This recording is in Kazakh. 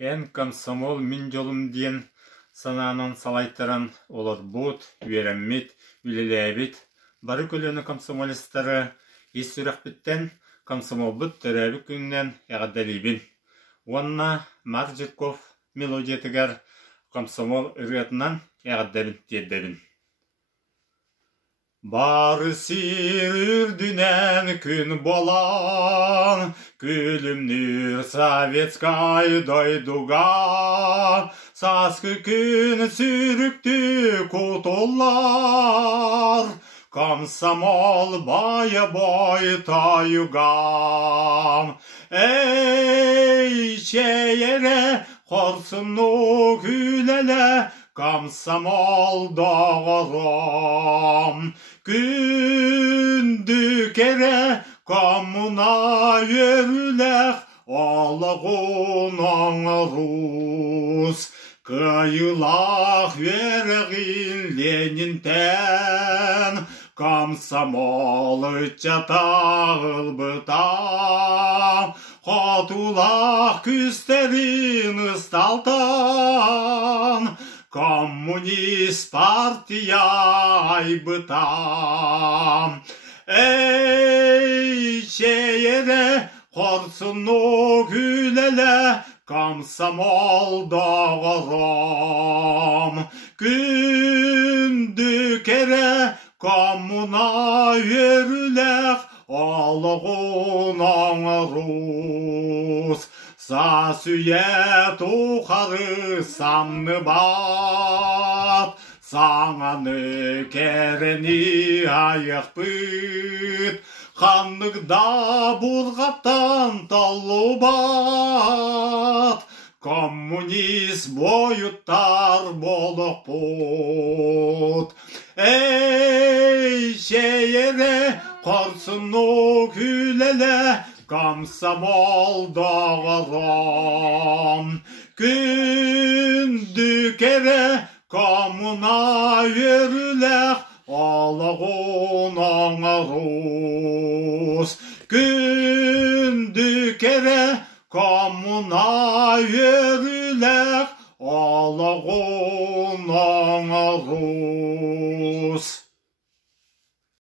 Эн комсомол мин жолум диен сананан салайтаран олар бут, үереммит, үлеләбит. Бары көлөні комсомолистары ис сүрәхбіттен комсомол бұт төрәбі күннен яғаддалибин. Уанна Маржиков мелодиятыгар комсомол ырыатынан яғаддалибин тиеддебин. Бары сир үрдінен күн болан, күлімнір советскай дойдуга, саскы күн сүрікті кутулар, комсомол бая-бай таюгам. Эй, чейере, хорсыну күлеле, комсомол дағырам. Күнді кере коммуна өріләқ алығын аңырус. Кайылақ верғин Ленинтен комсомол үтчатағыл бұта. Қатулақ күстерін ұсталтан коммунист партия айбытам. Эй, чейере, хорсыну күлеле, комсомол дағырам. Күнді кере, коммуна өріләқ, алығын аңырус. Са сүйе тухары самны бат, саңаны керені аяқ бұт, ханнықда бұрғаттан талу бат, коммунист бойыттар болық бұт. Эй, шейере, қарсыну күлеле, комсомол дағырам. Күнді кере коммуна өріләқ алығын аңырус. Күнді кере коммуна өріләқ алығын аңырус.